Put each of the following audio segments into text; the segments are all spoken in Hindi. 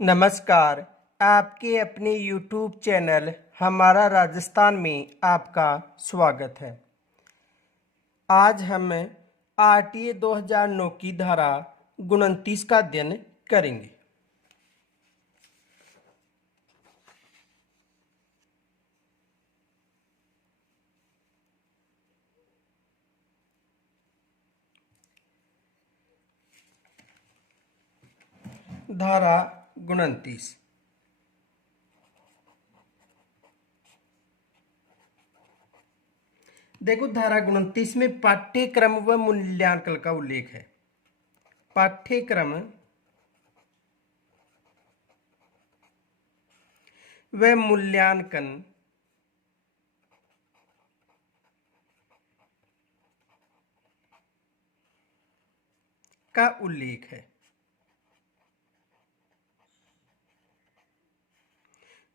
नमस्कार। आपके अपने YouTube चैनल हमारा राजस्थान में आपका स्वागत है। आज हम RTA 2009 की धारा 29 का अध्ययन करेंगे। धारा 29। देखो, धारा 29 में पाठ्यक्रम व मूल्यांकन का उल्लेख है। पाठ्यक्रम व मूल्यांकन का उल्लेख है।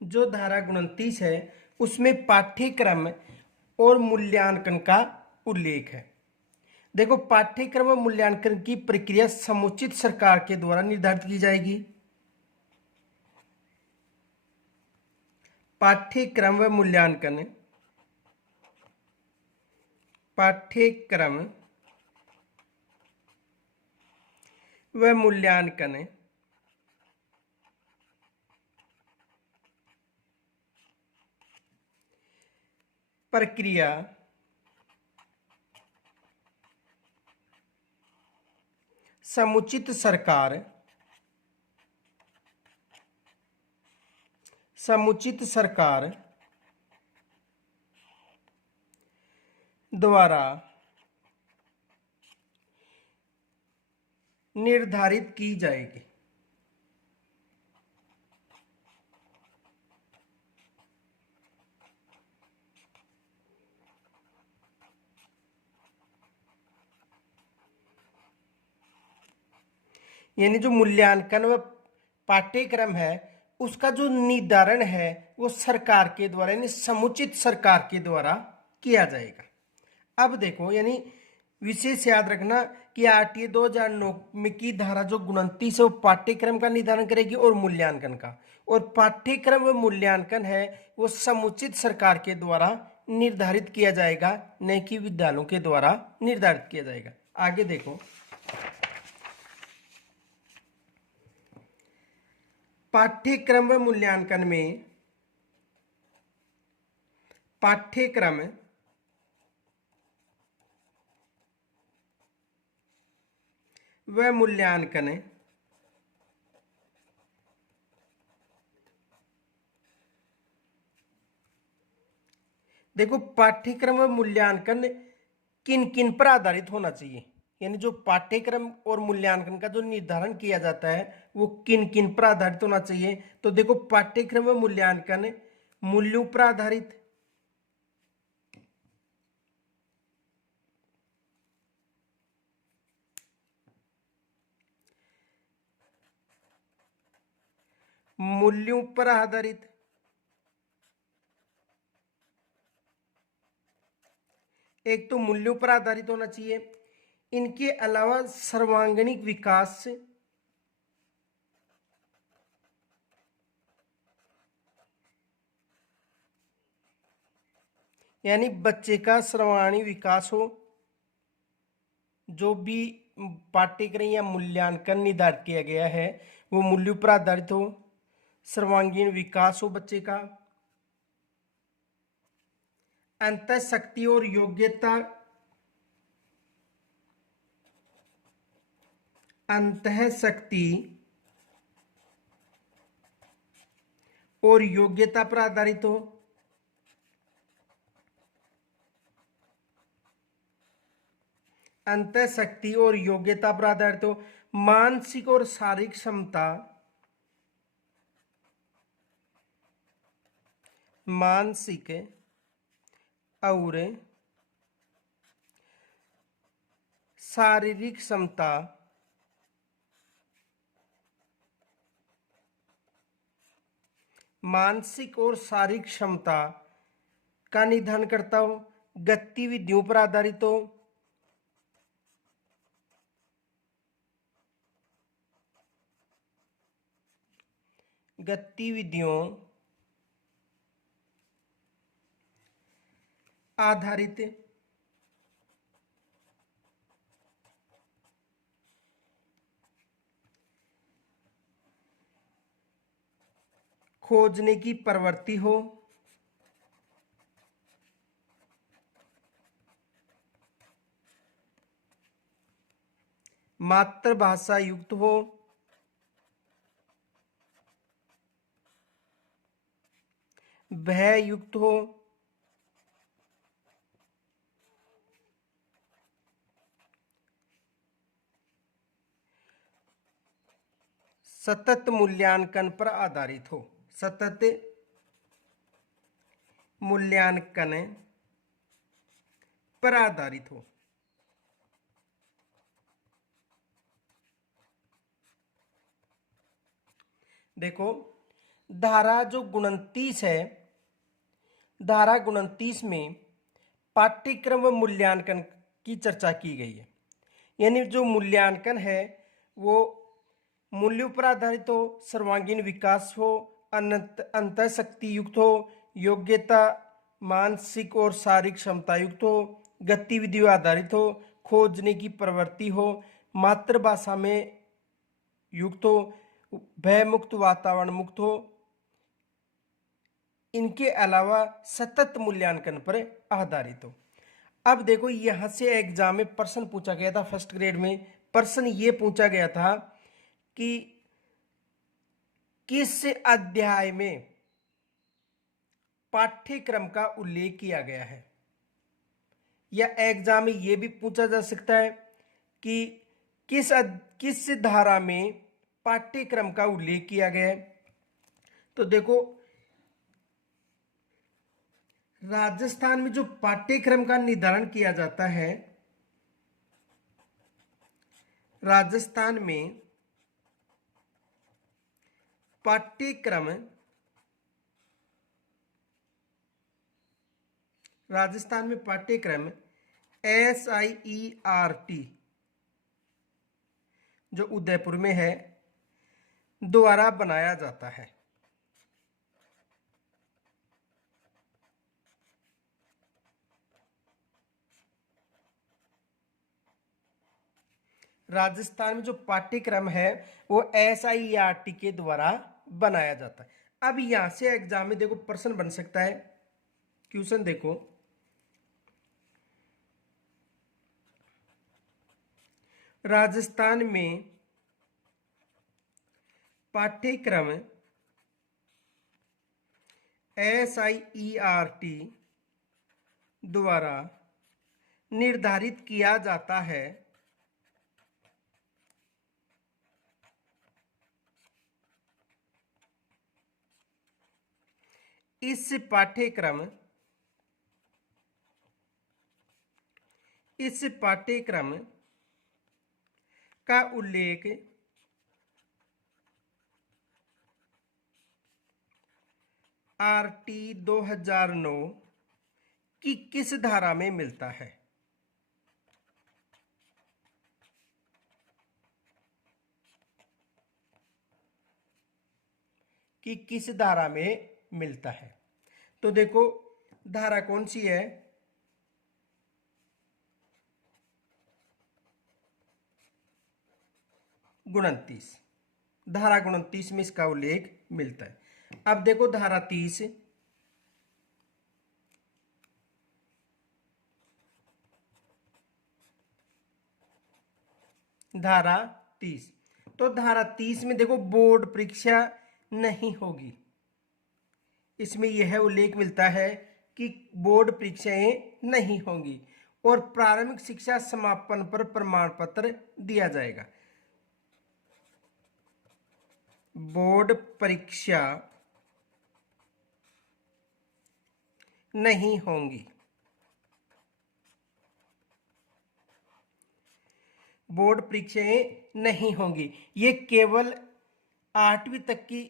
जो धारा 29 है उसमें पाठ्यक्रम और मूल्यांकन का उल्लेख है। देखो, पाठ्यक्रम और मूल्यांकन की प्रक्रिया समुचित सरकार के द्वारा निर्धारित की जाएगी। पाठ्यक्रम व मूल्यांकन पाठ्यक्रम व मूल्यांकन प्रक्रिया समुचित सरकार द्वारा निर्धारित की जाएगी। यानी जो मूल्यांकन व पाठ्यक्रम है उसका जो निर्धारण है वो सरकार के द्वारा यानी समुचित सरकार के द्वारा किया जाएगा। अब देखो, यानी विशेष याद रखना कि RTA 2009 में की धारा जो 29 है वो पाठ्यक्रम का निर्धारण करेगी और मूल्यांकन का, और पाठ्यक्रम व मूल्यांकन है वो समुचित सरकार के द्वारा निर्धारित किया जाएगा, न कि विद्यालयों के द्वारा निर्धारित किया जाएगा। आगे देखो, पाठ्यक्रम व मूल्यांकन में पाठ्यक्रम व मूल्यांकन देखो, पाठ्यक्रम व मूल्यांकन किन किन पर आधारित होना चाहिए, यानी जो पाठ्यक्रम और मूल्यांकन का जो निर्धारण किया जाता है वो किन किन पर आधारित होना चाहिए। तो देखो, पाठ्यक्रम व मूल्यांकन मूल्यों पर आधारित, मूल्यों पर आधारित, एक तो मूल्यों पर आधारित होना चाहिए। इनके अलावा सर्वांगीण विकास यानी बच्चे का सर्वांगीण विकास हो, जो भी पाठ्यक्रम या मूल्यांकन निर्धारित किया गया है वो मूल्यों पर आधारित हो, सर्वांगीण विकास हो बच्चे का, अंतःशक्ति और योग्यता और योग्यता पर आधारित हो, अंतःशक्ति और योग्यता पर आधारित हो, मानसिक और शारीरिक क्षमता, मानसिक और शारीरिक क्षमता मानसिक और शारीरिक क्षमता का निर्धारण करता हो, गतिविधियों पर आधारित हो, गतिविधियों आधारित खोजने की प्रवृत्ति हो, मातृभाषा युक्त हो, भय युक्त हो, सतत मूल्यांकन पर आधारित हो, सतत मूल्यांकन पर आधारित हो। देखो धारा जो 29 है, धारा 29 में पाठ्यक्रम व मूल्यांकन की चर्चा की गई है। यानी जो मूल्यांकन है वो मूल्यों पर आधारित हो, सर्वांगीण विकास हो, अंतः शक्ति युक्त हो, योग्यता मानसिक और शारीरिक क्षमता युक्त हो, गतिविधियों आधारित हो, खोजने की प्रवृत्ति हो, मातृभाषा में युक्त हो, भय मुक्त वातावरण मुक्त हो, इनके अलावा सतत मूल्यांकन पर आधारित हो। अब देखो यहां से एग्जाम में प्रश्न पूछा गया था, फर्स्ट ग्रेड में प्रश्न ये पूछा गया था कि किस अध्याय में पाठ्यक्रम का उल्लेख किया गया है, या एग्जाम में यह भी पूछा जा सकता है कि किस धारा में पाठ्यक्रम का उल्लेख किया गया है। तो देखो राजस्थान में जो पाठ्यक्रम का निर्धारण किया जाता है, राजस्थान में पाठ्यक्रम SIERT जो उदयपुर में है द्वारा बनाया जाता है। राजस्थान में जो पाठ्यक्रम है वो SIERT के द्वारा बनाया जाता है। अब यहां से एग्जाम में देखो प्रश्न बन सकता है, क्वेश्चन देखो राजस्थान में पाठ्यक्रम SIERT द्वारा निर्धारित किया जाता है, इस पाठ्यक्रम का उल्लेख RT 2009 की किस धारा में मिलता है। कि किस धारा में मिलता है। तो देखो धारा कौन सी है, गुणतीस, धारा 29 में इसका उल्लेख मिलता है। अब देखो धारा 30, धारा 30, तो धारा 30 में देखो बोर्ड परीक्षा नहीं होगी, इसमें यह उल्लेख मिलता है कि बोर्ड परीक्षाएं नहीं होंगी और प्रारंभिक शिक्षा समापन पर प्रमाण पत्र दिया जाएगा। बोर्ड परीक्षा नहीं होंगी, बोर्ड परीक्षाएं नहीं होंगी। ये केवल 8वीं तक की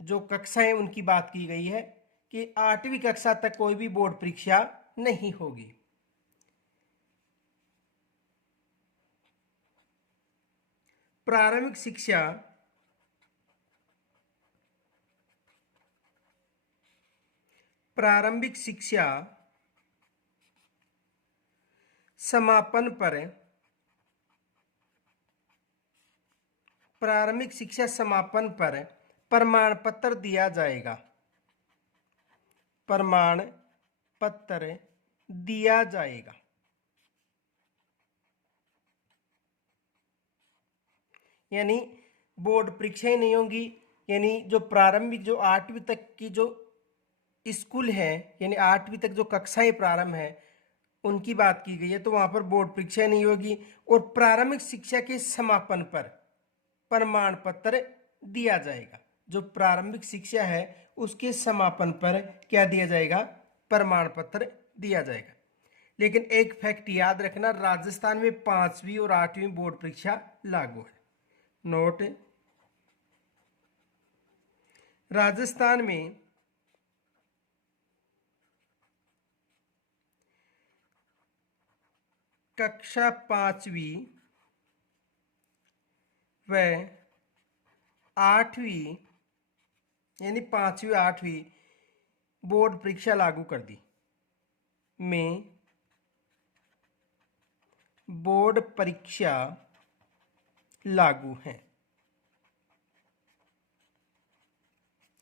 जो कक्षाएं उनकी बात की गई है कि 8वीं कक्षा तक कोई भी बोर्ड परीक्षा नहीं होगी। प्रारंभिक शिक्षा प्रारंभिक शिक्षा समापन पर प्रारंभिक शिक्षा समापन पर प्रमाण पत्र दिया जाएगा। प्रमाण पत्र दिया जाएगा। यानी बोर्ड परीक्षाएं नहीं होंगी। यानी जो प्रारंभिक जो 8वीं तक की जो स्कूल है, यानी 8वीं तक जो कक्षाएं प्रारंभ है उनकी बात की गई है, तो वहां पर बोर्ड परीक्षा नहीं होगी। और प्रारंभिक शिक्षा के समापन पर प्रमाण पत्र दिया जाएगा। जो प्रारंभिक शिक्षा है उसके समापन पर क्या दिया जाएगा? प्रमाण पत्र दिया जाएगा। लेकिन एक फैक्ट याद रखना, राजस्थान में 5वीं और 8वीं बोर्ड परीक्षा लागू है। नोट, राजस्थान में कक्षा 5वीं व 8वीं यानी 5वीं 8वीं बोर्ड परीक्षा लागू कर दी। में बोर्ड परीक्षा लागू है।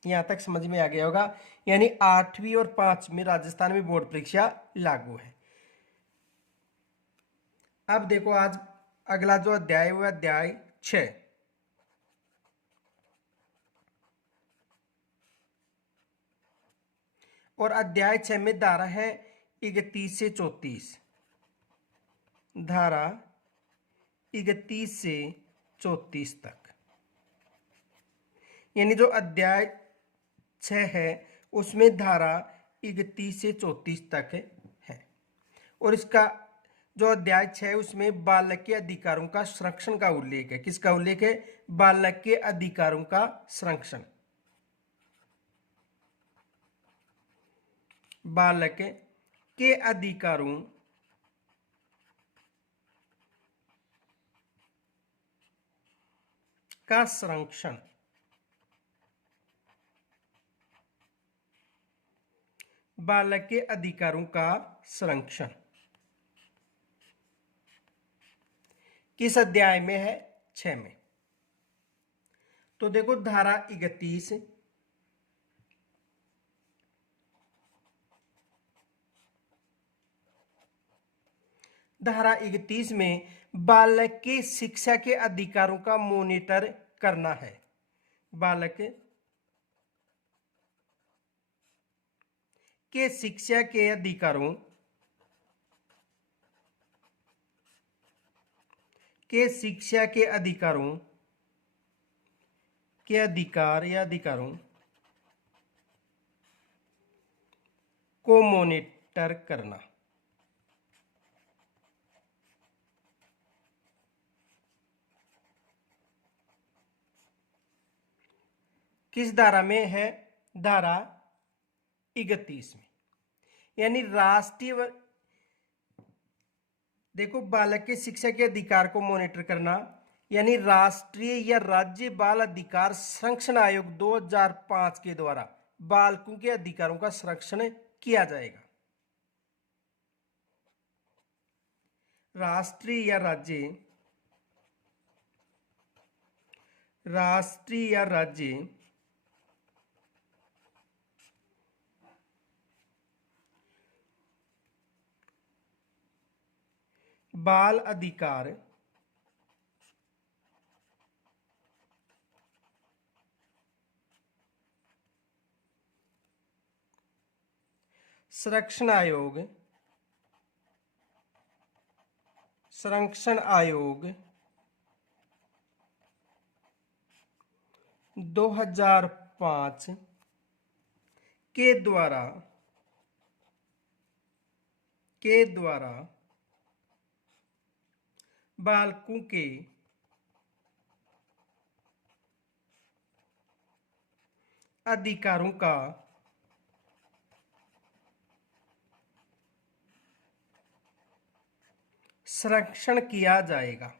यहां तक समझ में आ गया होगा। यानी 8वीं और 5वीं राजस्थान में बोर्ड परीक्षा लागू है। अब देखो आज अगला जो अध्याय है वो अध्याय 6। और अध्याय 6 में धारा है 31 से 34। धारा 31 से 34 तक। यानी जो अध्याय 6 है उसमें धारा 31 से 34 तक है। और इसका जो अध्याय 6 उसमें बालक के अधिकारों का संरक्षण का उल्लेख है। किसका उल्लेख है? बालक के अधिकारों का संरक्षण। बालक के अधिकारों का संरक्षण। बालक के अधिकारों का संरक्षण किस अध्याय में है? 6 में। तो देखो धारा 31। धारा 31 में बालक के शिक्षा के अधिकारों का मॉनिटर करना है। बालक के शिक्षा के अधिकारों के शिक्षा के अधिकारों के अधिकार या अधिकारों को मॉनिटर करना। किस धारा में है? धारा 31 में। यानी राष्ट्रीय देखो बालक के शिक्षा के अधिकार को मॉनिटर करना, यानी राष्ट्रीय या राज्य बाल अधिकार संरक्षण आयोग 2005 के द्वारा बालकों के अधिकारों का संरक्षण किया जाएगा। राष्ट्रीय या राज्य बाल अधिकार संरक्षण आयोग 2005 के द्वारा बालकों के अधिकारों का संरक्षण किया जाएगा।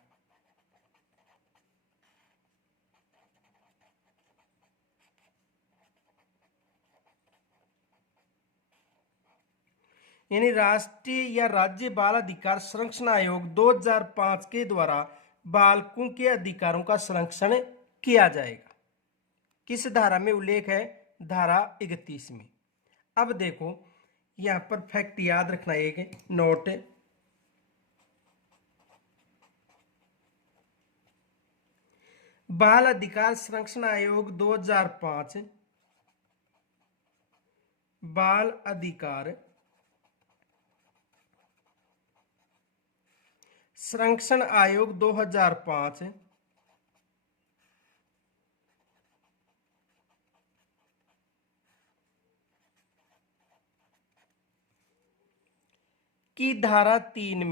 यानी राष्ट्रीय या राज्य बाल अधिकार संरक्षण आयोग 2005 के द्वारा बालकों के अधिकारों का संरक्षण किया जाएगा। किस धारा में उल्लेख है? धारा 31 में। अब देखो यहां पर फैक्ट याद रखना, एक नोट, बाल अधिकार संरक्षण आयोग 2005 बाल अधिकार संरक्षण आयोग 2005 की धारा 3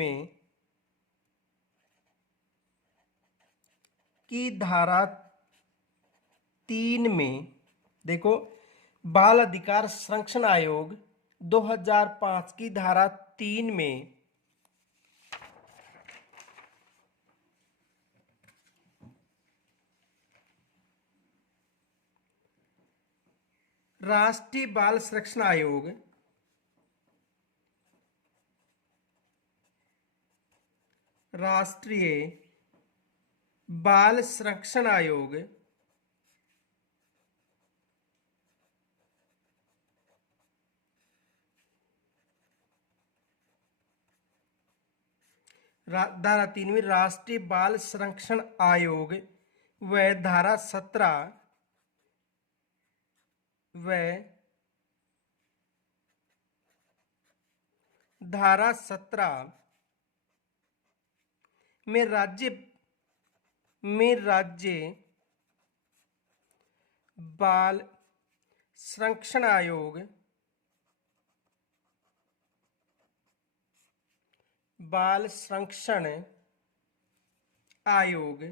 में देखो, बाल अधिकार संरक्षण आयोग 2005 की धारा 3 में राष्ट्रीय बाल संरक्षण आयोग धारा 3 में राष्ट्रीय बाल संरक्षण आयोग व धारा 17 में राज्य बाल संरक्षण आयोग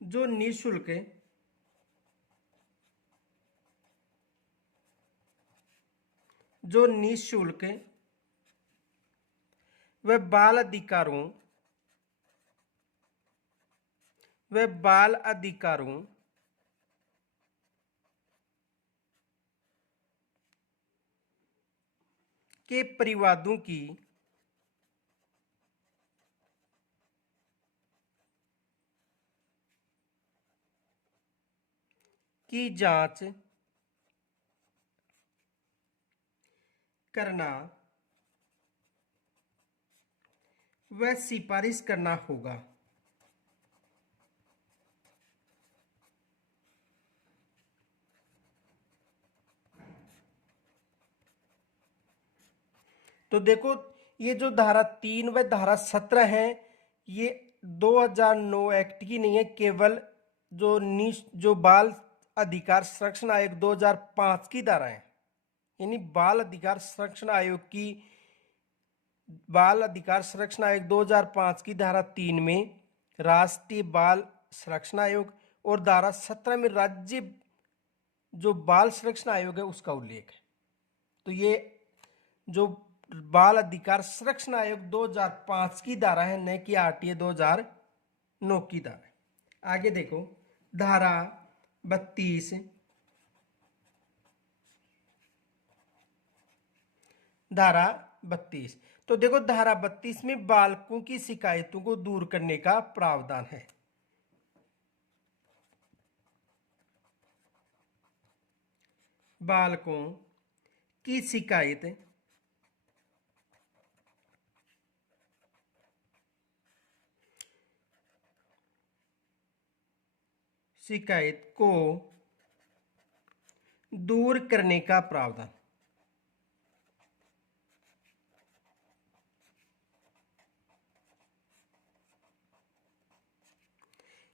जो निःशुल्क व बाल अधिकारों के परिवादों की जांच करना व सिफारिश करना होगा। तो देखो ये जो धारा 3 व धारा 17 है ये 2009 एक्ट की नहीं है, केवल जो बाल अधिकार संरक्षण आयोग 2005 की धारा है। यानी बाल अधिकार संरक्षण आयोग 2005 की धारा 3 में राष्ट्रीय बाल संरक्षण आयोग और धारा 17 में राज्य जो बाल संरक्षण आयोग है उसका उल्लेख है। तो ये जो बाल अधिकार संरक्षण आयोग 2005 की धारा है, न कि आरटीए 2009 की धारा है। आगे देखो धारा 32 तो देखो धारा 32 में बालकों की शिकायतों को दूर करने का प्रावधान है। बालकों की शिकायत को दूर करने का प्रावधान।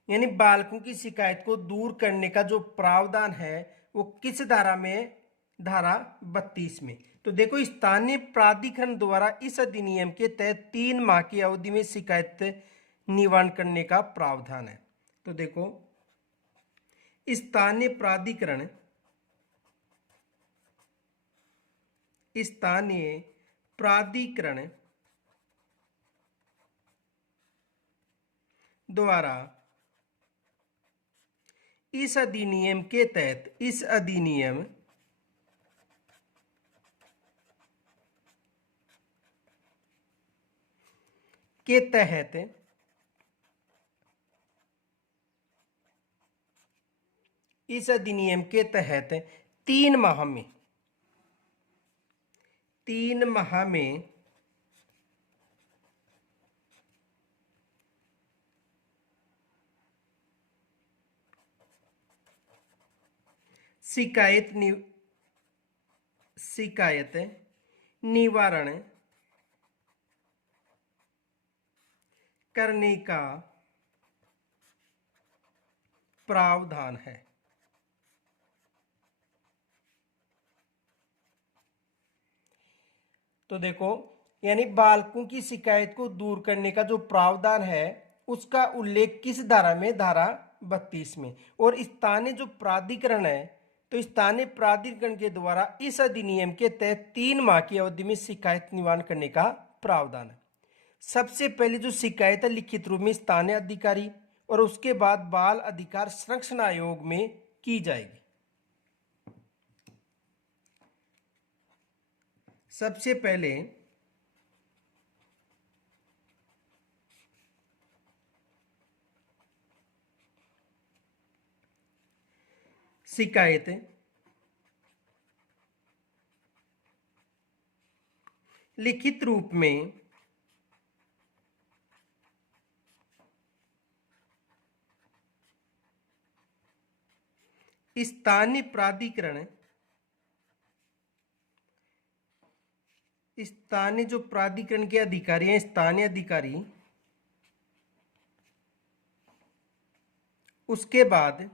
यानी बालकों की शिकायत को दूर करने का जो प्रावधान है वो किस धारा में? धारा 32 में। तो देखो स्थानीय प्राधिकरण द्वारा इस अधिनियम के तहत 3 माह की अवधि में शिकायत निवारण करने का प्रावधान है। तो देखो स्थानीय प्राधिकरण द्वारा इस अधिनियम के तहत, इस अधिनियम के तहत इस अधिनियम के तहत 3 माह में 3 माह में शिकायत निवारण करने का प्रावधान है। तो देखो, यानी बालकों की शिकायत को दूर करने का जो प्रावधान है उसका उल्लेख किस धारा में, धारा 32 में। और स्थानीय जो प्राधिकरण है, तो स्थानीय प्राधिकरण के द्वारा इस अधिनियम के तहत 3 माह की अवधि में शिकायत निवारण करने का प्रावधान है। सबसे पहले जो शिकायत है लिखित रूप में स्थानीय अधिकारी और उसके बाद बाल अधिकार संरक्षण आयोग में की जाएगी। सबसे पहले शिकायत लिखित रूप में स्थानीय प्राधिकरण, स्थानीय जो प्राधिकरण के अधिकारी हैं, स्थानीय अधिकारी, उसके बाद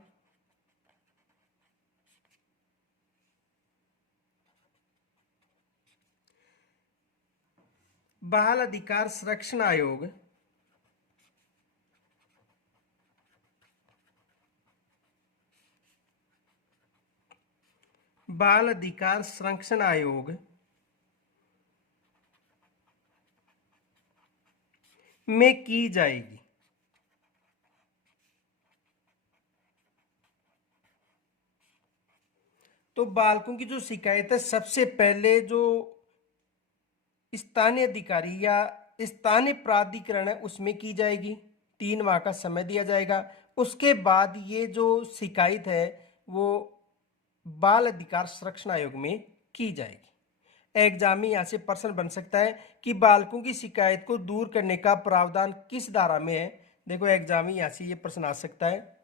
बाल अधिकार संरक्षण आयोग, बाल अधिकार संरक्षण आयोग में की जाएगी। तो बालकों की जो शिकायत है सबसे पहले जो स्थानीय अधिकारी या स्थानीय प्राधिकरण है उसमें की जाएगी, 3 माह का समय दिया जाएगा। उसके बाद ये जो शिकायत है वो बाल अधिकार संरक्षण आयोग में की जाएगी। एग्जाम में यहाँ से प्रश्न बन सकता है कि बालकों की शिकायत को दूर करने का प्रावधान किस धारा में है। देखो एग्जाम में यहाँ से ये प्रश्न आ सकता है।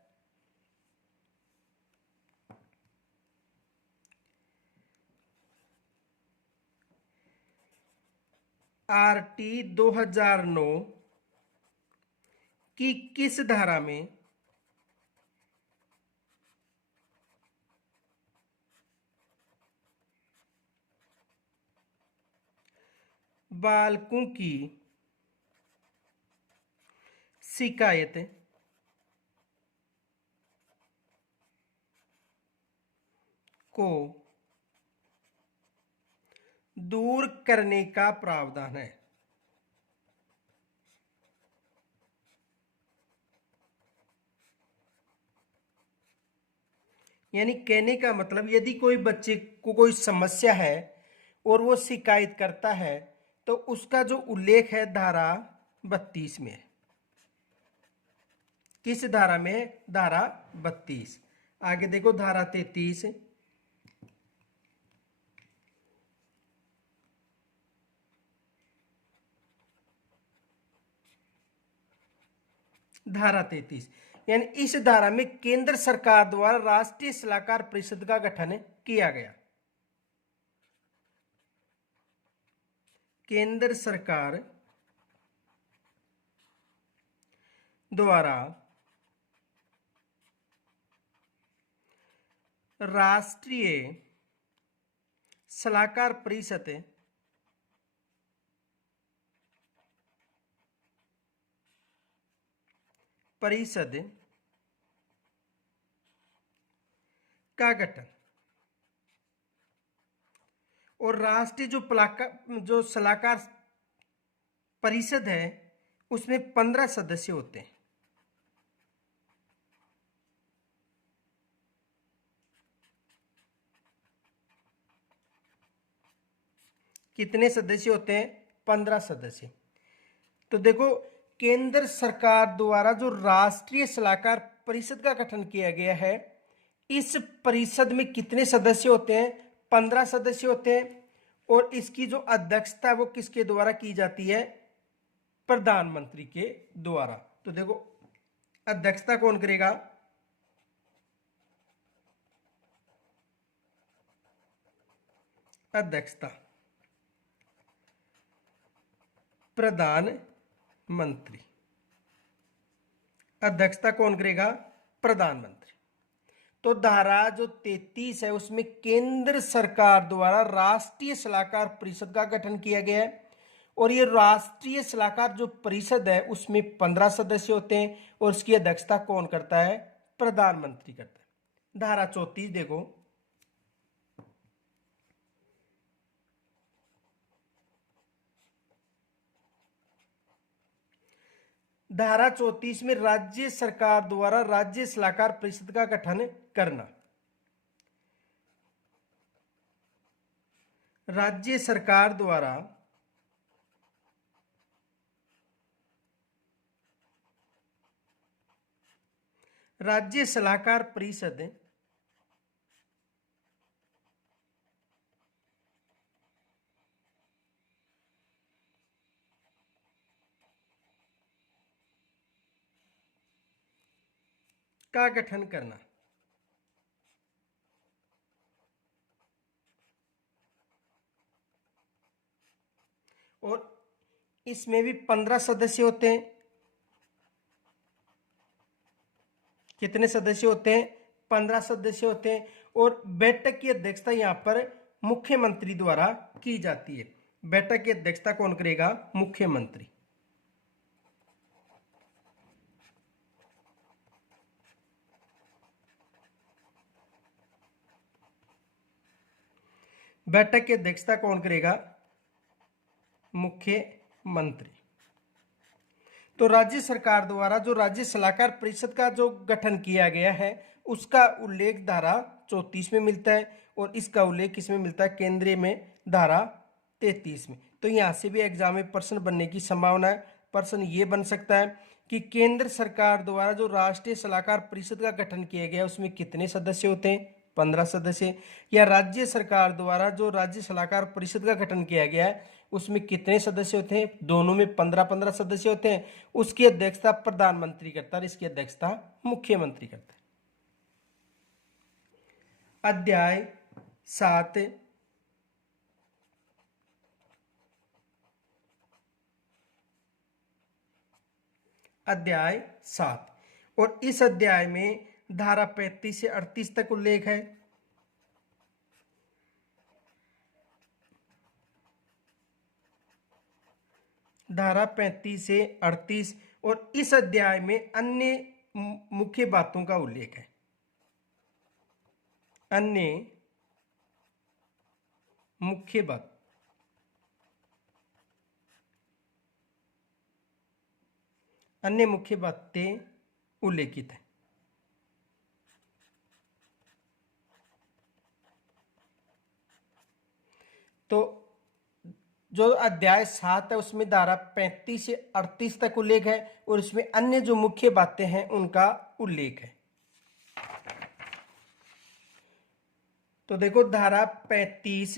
RT 2009 की किस धारा में बालकों की शिकायत को दूर करने का प्रावधान है। यानी कहने का मतलब यदि कोई बच्चे को कोई समस्या है और वो शिकायत करता है तो उसका जो उल्लेख है धारा 32 में है। किस धारा में है? धारा 32। आगे देखो धारा 33, धारा 33 यानी इस धारा में केंद्र सरकार द्वारा राष्ट्रीय सलाहकार परिषद का गठन किया गया। केंद्र सरकार द्वारा राष्ट्रीय सलाहकार परिषद का गठन और राष्ट्रीय जो सलाहकार परिषद है उसमें 15 सदस्य होते हैं। कितने सदस्य होते हैं? 15 सदस्य। तो देखो, केंद्र सरकार द्वारा जो राष्ट्रीय सलाहकार परिषद का गठन किया गया है, इस परिषद में कितने सदस्य होते हैं? 15 सदस्य होते हैं। और इसकी जो अध्यक्षता वो किसके द्वारा की जाती है? प्रधानमंत्री के द्वारा। तो देखो, अध्यक्षता कौन करेगा? अध्यक्षता प्रधानमंत्री। अध्यक्षता कौन करेगा? प्रधानमंत्री। तो धारा जो 33 है उसमें केंद्र सरकार द्वारा राष्ट्रीय सलाहकार परिषद का गठन किया गया है। और ये राष्ट्रीय सलाहकार जो परिषद है उसमें 15 सदस्य होते हैं और इसकी अध्यक्षता कौन करता है? प्रधानमंत्री करता है। धारा 34 देखो, धारा 34 में राज्य सरकार द्वारा राज्य सलाहकार परिषद का गठन करना। राज्य सरकार द्वारा राज्य सलाहकार परिषद का गठन करना। और इसमें भी 15 सदस्य होते हैं। कितने सदस्य होते हैं? 15 सदस्य होते हैं। और बैठक की अध्यक्षता यहां पर मुख्यमंत्री द्वारा की जाती है। बैठक की अध्यक्षता कौन करेगा? मुख्यमंत्री। बैठक की अध्यक्षता कौन करेगा? मुख्यमंत्री। तो राज्य सरकार द्वारा जो राज्य सलाहकार परिषद का जो गठन किया गया है उसका उल्लेख धारा 34 में मिलता है और इसका उल्लेख किसमें मिलता है? केंद्रीय में धारा 33 में। तो यहां से भी एग्जाम में प्रश्न बनने की संभावना है। प्रश्न ये बन सकता है कि केंद्र सरकार द्वारा जो राष्ट्रीय सलाहकार परिषद का गठन किया गया उसमें कितने सदस्य होते हैं? 15 सदस्य। या राज्य सरकार द्वारा जो राज्य सलाहकार परिषद का गठन किया गया है उसमें कितने सदस्य होते हैं? दोनों में 15-15 सदस्य होते हैं। उसकी अध्यक्षता प्रधानमंत्री करता है और इसकी अध्यक्षता मुख्यमंत्री करता है। अध्याय 7 अध्याय 7 और इस अध्याय में धारा 35 से 38 तक उल्लेख है। धारा 35 से 38 और इस अध्याय में अन्य मुख्य बातों का उल्लेख है। अन्य मुख्य बात, अन्य मुख्य बातें उल्लेखित है। तो जो अध्याय 7 है उसमें धारा 35 से 38 तक उल्लेख है और इसमें अन्य जो मुख्य बातें हैं उनका उल्लेख है। तो देखो, धारा 35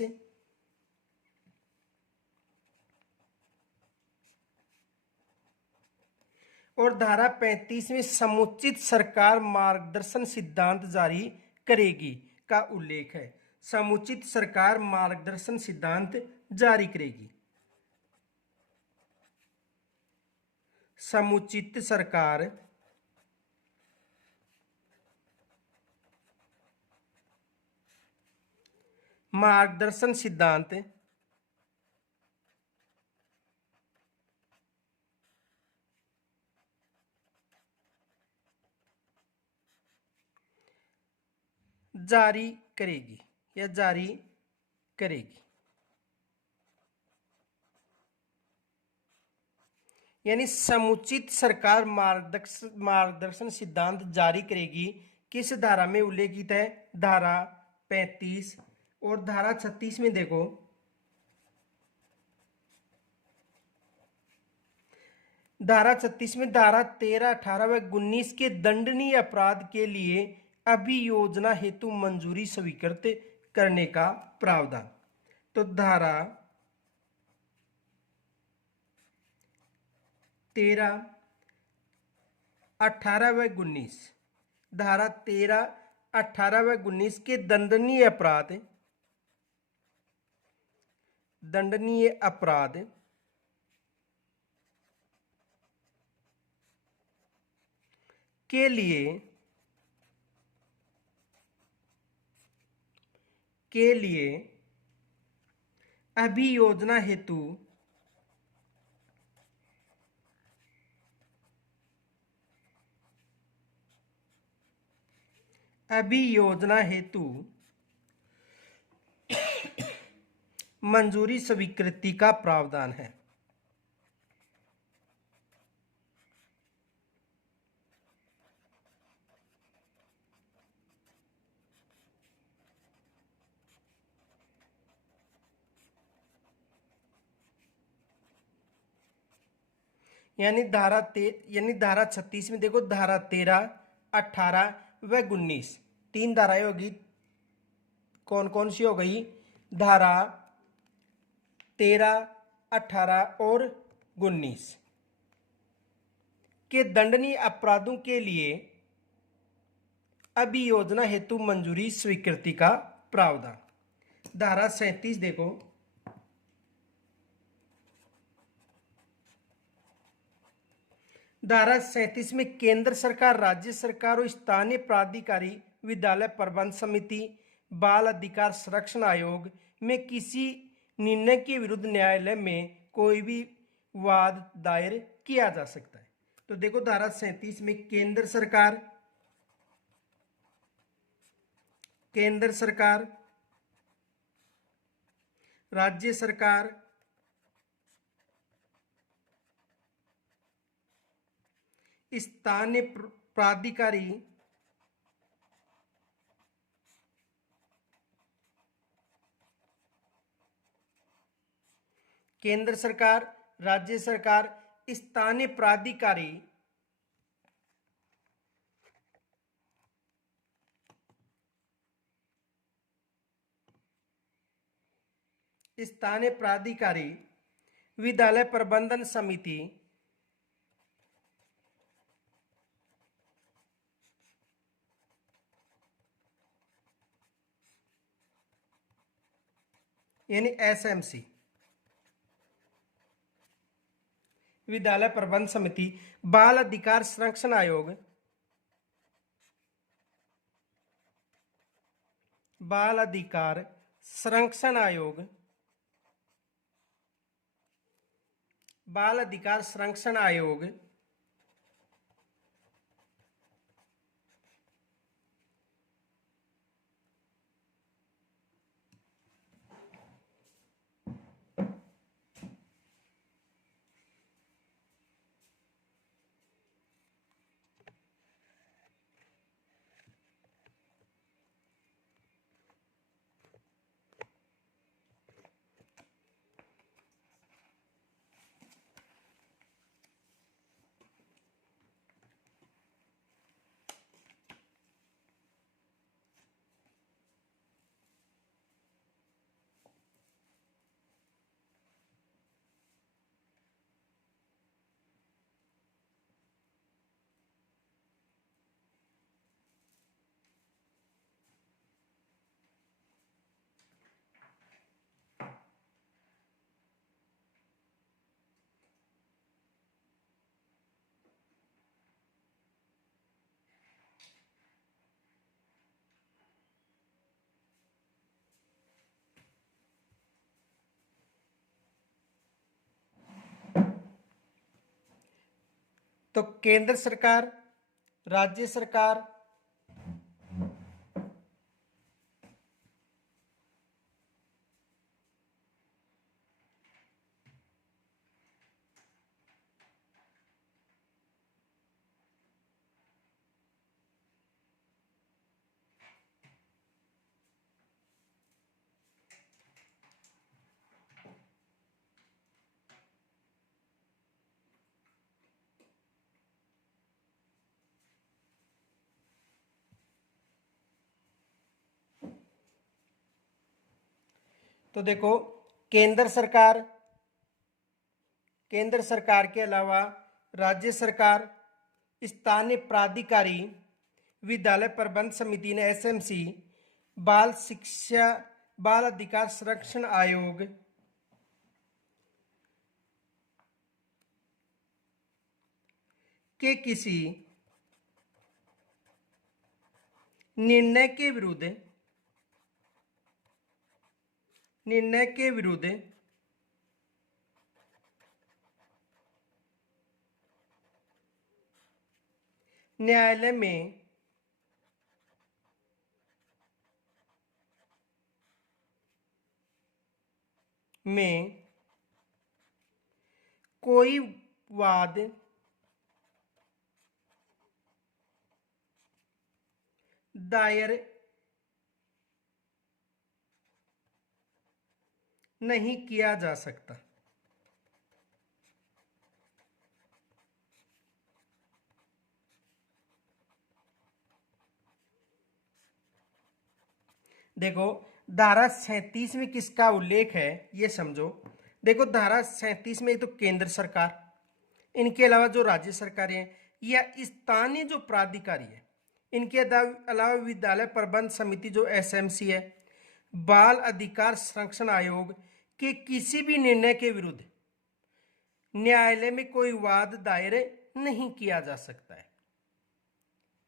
और धारा 35 में समुचित सरकार मार्गदर्शन सिद्धांत जारी करेगी का उल्लेख है। समुचित सरकार मार्गदर्शन सिद्धांत जारी करेगी। समुचित सरकार मार्गदर्शन सिद्धांत जारी करेगी या जारी करेगी। यानी समुचित सरकार मार्गदर्शन सिद्धांत जारी करेगी किस धारा में उल्लेखित है? धारा 35 और धारा 36 में देखो, धारा 36 में धारा 13, 18 व 19 के दंडनीय अपराध के लिए अभियोजना हेतु मंजूरी स्वीकृत करने का प्रावधान। तो धारा 13, 18 व 19, धारा 13, 18 व 19 के दंडनीय अपराध के लिए अभियोजना हेतु मंजूरी स्वीकृति का प्रावधान है। यानी धारा 36 में देखो, धारा 13, 18 व 19 तीन धाराएं होगी। कौन कौन सी हो गई? धारा 13, 18 और 19 के दंडनीय अपराधों के लिए अभियोजना हेतु मंजूरी स्वीकृति का प्रावधान। धारा 37 देखो, धारा 37 में केंद्र सरकार, राज्य सरकार और स्थानीय प्राधिकारी, विद्यालय प्रबंध समिति, बाल अधिकार संरक्षण आयोग में किसी निर्णय के विरुद्ध न्यायालय में कोई भी वाद दायर किया जा सकता है। तो देखो, धारा 37 में केंद्र सरकार, राज्य सरकार, स्थानीय प्राधिकारी, केंद्र सरकार, राज्य सरकार, स्थानीय प्राधिकारी, विद्यालय प्रबंधन समिति, यानी एसएमसी, विद्यालय प्रबंध समिति, बाल अधिकार संरक्षण आयोग, बाल अधिकार संरक्षण आयोग, बाल अधिकार संरक्षण आयोग, तो केंद्र सरकार, राज्य सरकार, तो देखो, केंद्र सरकार के अलावा राज्य सरकार, स्थानीय प्राधिकारी, विद्यालय प्रबंध समिति ने एसएमसी, बाल शिक्षा बाल अधिकार संरक्षण आयोग, के किसी निर्णय के विरुद्ध न्यायालय में कोई वाद दायर नहीं किया जा सकता। देखो, धारा 37 में किसका उल्लेख है ये समझो। देखो, धारा 37 में तो केंद्र सरकार, इनके अलावा जो राज्य सरकारें हैं या स्थानीय जो प्राधिकारी है, इनके अलावा विद्यालय प्रबंध समिति जो एसएमसी है, बाल अधिकार संरक्षण आयोग के किसी भी निर्णय के विरुद्ध न्यायालय में कोई वाद दायर नहीं किया जा सकता है।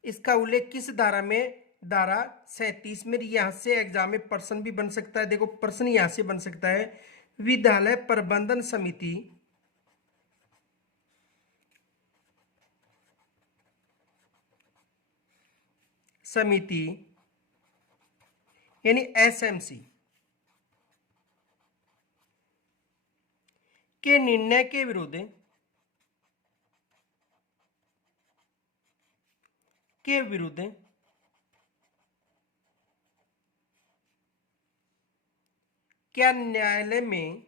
इसका उल्लेख किस धारा में? धारा 37 में। यहां से एग्जाम में प्रश्न भी बन सकता है। देखो, प्रश्न यहां से बन सकता है, विद्यालय प्रबंधन समिति यानी एसएमसी के निर्णय के विरुद्ध क्या न्यायालय में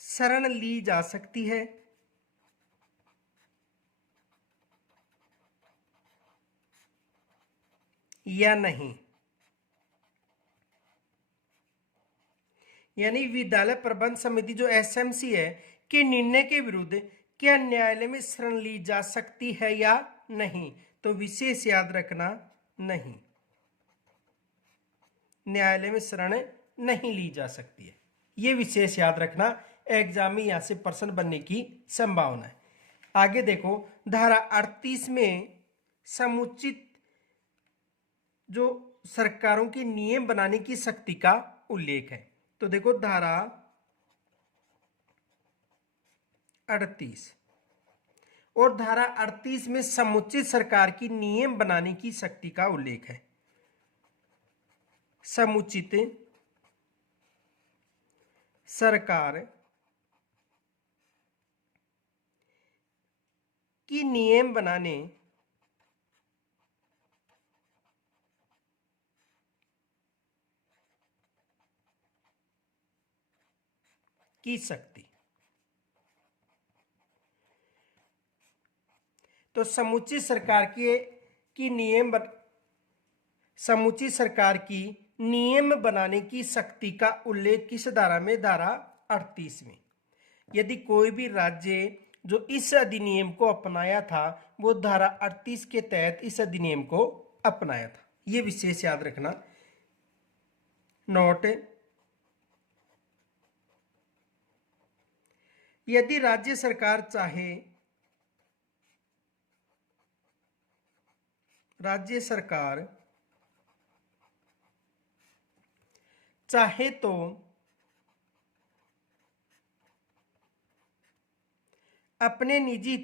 शरण ली जा सकती है या नहीं? यानी विद्यालय प्रबंध समिति जो एसएमसी है के निर्णय के विरुद्ध क्या न्यायालय में शरण ली जा सकती है या नहीं? तो विशेष याद रखना, नहीं, न्यायालय में शरण नहीं ली जा सकती है। ये विशेष याद रखना, एग्जाम में यहां से प्रश्न बनने की संभावना है। आगे देखो, धारा 38 में समुचित जो सरकारों के नियम बनाने की शक्ति का उल्लेख है। तो देखो, धारा 38 और धारा 38 में समुचित सरकार की नियम बनाने की शक्ति का उल्लेख है। समुचित सरकार की नियम बनाने की शक्ति। तो समुचित सरकार की नियम बनाने की शक्ति का उल्लेख किस धारा में? धारा 38 में। यदि कोई भी राज्य जो इस अधिनियम को अपनाया था वो धारा 38 के तहत इस अधिनियम को अपनाया था। ये विशेष याद रखना। नोट, यदि राज्य सरकार चाहे तो अपने निजी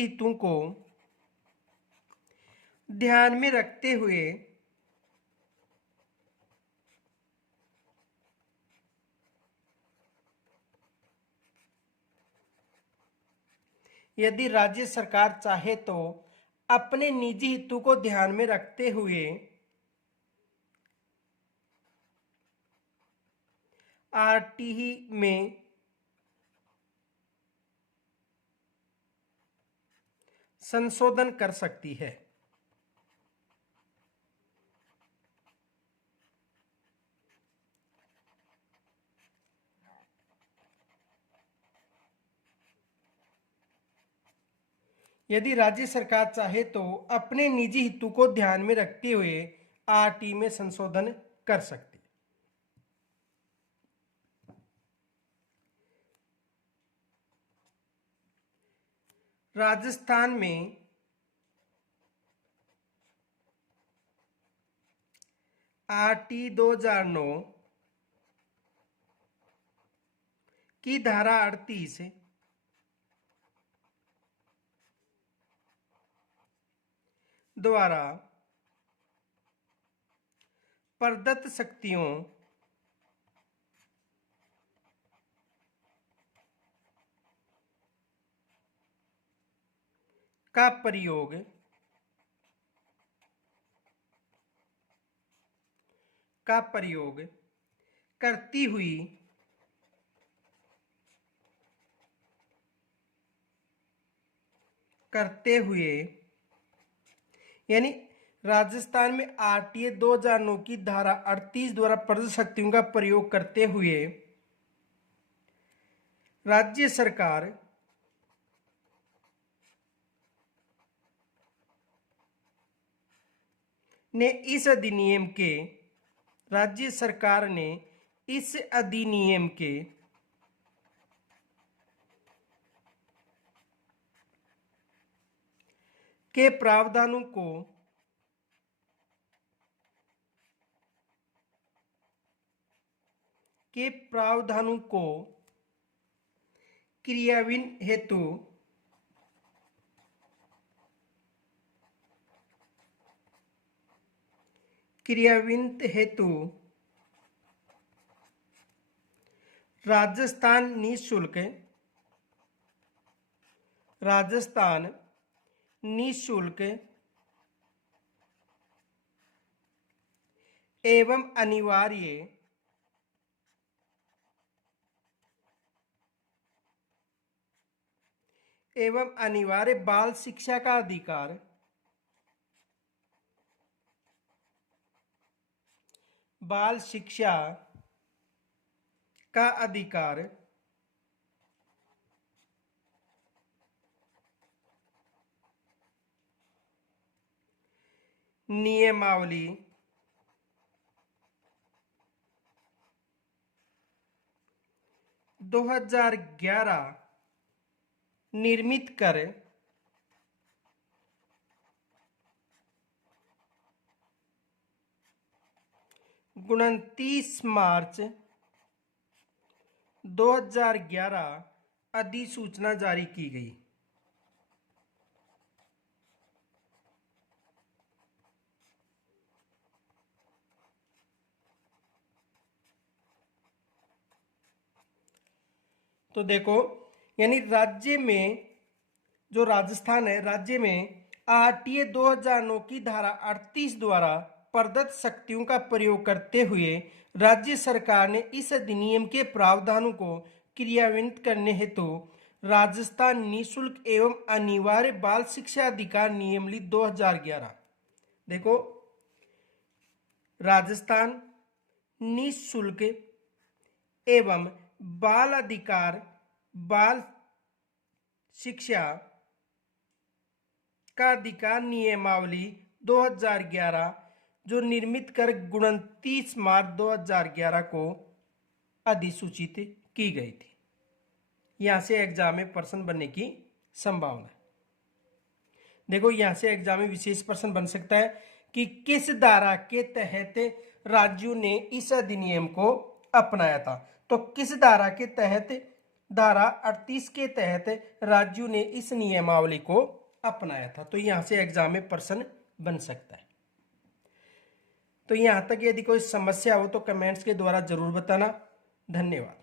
हितों को ध्यान में रखते हुए यदि राज्य सरकार चाहे तो अपने निजी हितों को ध्यान में रखते हुए आरटीई में संशोधन कर सकती है। यदि राज्य सरकार चाहे तो अपने निजी हितों को ध्यान में रखते हुए आरटीई में संशोधन कर सकती है। राजस्थान में आरटीई 2009 की धारा 38 द्वारा प्रदत्त शक्तियों का प्रयोग करती हुई करते हुए, यानी राजस्थान में आरटीए 2009 की धारा 38 द्वारा प्रदत्त शक्तियों का प्रयोग करते हुए राज्य सरकार ने इस अधिनियम के राज्य सरकार ने इस अधिनियम के प्रावधानों को क्रियान्वयन हेतु राजस्थान निःशुल्क एवं अनिवार्य बाल शिक्षा का अधिकार नियमावली 2011 निर्मित कर 29 मार्च 2011 अधिसूचना जारी की गई। तो देखो, यानी राज्य में, जो राजस्थान है, राज्य में आरटीए 2009 की धारा 38 द्वारा प्रदत्त शक्तियों का प्रयोग करते हुए राज्य सरकार ने इस अधिनियम के प्रावधानों को क्रियान्वित करने हेतु राजस्थान निःशुल्क एवं अनिवार्य बाल शिक्षा अधिकार नियमावली 2011, देखो, राजस्थान निःशुल्क एवं बाल शिक्षा का अधिकार नियमावली 2011 जो निर्मित कर 29 मार्च 2011 को अधिसूचित की गई थी। यहां से एग्जाम में प्रश्न बनने की संभावना है। देखो, यहां से एग्जाम में विशेष प्रश्न बन सकता है कि किस धारा के तहत राज्यों ने इस अधिनियम को अपनाया था। तो किस धारा के तहत, धारा 38 के तहत राज्यों ने इस नियमावली को अपनाया था। तो यहां से एग्जाम में प्रश्न बन सकता है। तो यहां तक यदि कोई समस्या हो तो कमेंट्स के द्वारा जरूर बताना। धन्यवाद।